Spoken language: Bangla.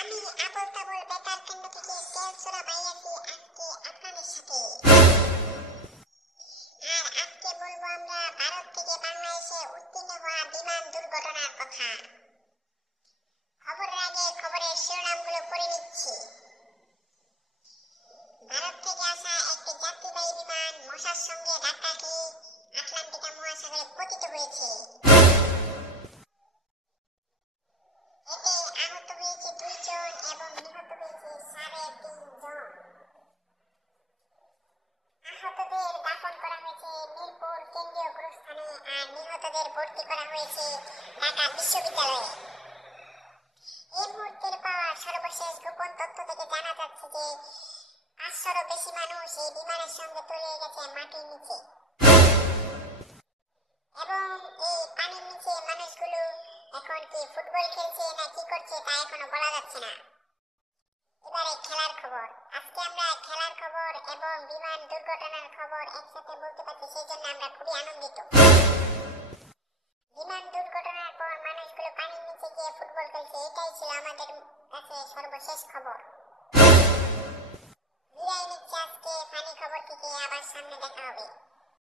আমি আবল তাবল বেতার কেন্দ্র থেকে তেলছোড়া ভাইয়াছি আজকে আপনাদের সাথে। আর আজকে বলবো আমরা ভারত থেকে বাংলাদেশে উত্তীর্ণ হওয়া বিমান দুর্ঘটনার কথা। খবরের আগে খবরের শিরোনামগুলো পড়ে নিচ্ছি। ভারত থেকে আসা একটি যাত্রীবাহী বিমান মশার সঙ্গে ধাক্কা খেয়ে আটলান্টিকা মহাসাগরে পতিত হয়েছে। এতে আহত হয়েছে 2 জন এবং নিহত হয়েছে 3.5 জন। আহতদের দাফন করা হয়েছে মিরপুর কেন্দ্রীয় গুরুস্থানে আর নিহতদের ভর্তি করা হয়েছে ঢাকা বিশ্ববিদ্যালয়ে। এই মুহূর্তের পাওয়া সর্বশেষ গোপন তথ্য থেকে জানা যাচ্ছে যে 500-এরও বেশি মানুষ এই বিমানের সঙ্গে তলিয়ে গেছে মাটির নিচে এবং এই পানির নিচে মানুষগুলো এখন কি ফুটবল খেলছে না কি করছে তা এখনো বলা যাচ্ছে না। এবারে খেলার খবর। আজকে আমরা খেলার খবর এবং বিমান দুর্ঘটনার খবর একসাথে বলতে পারছি, সেই জন্য আমরা খুবই আনন্দিত। বিমান দুর্ঘটনার পর মানুষগুলো পানির নিচে গিয়ে ফুটবল খেলছে, এটাই ছিল আমাদের কাছে সর্বশেষ খবর। বিদায় নিচ্ছি আজকে ফানি খবর থেকে, আবার সামনে দেখা হবে।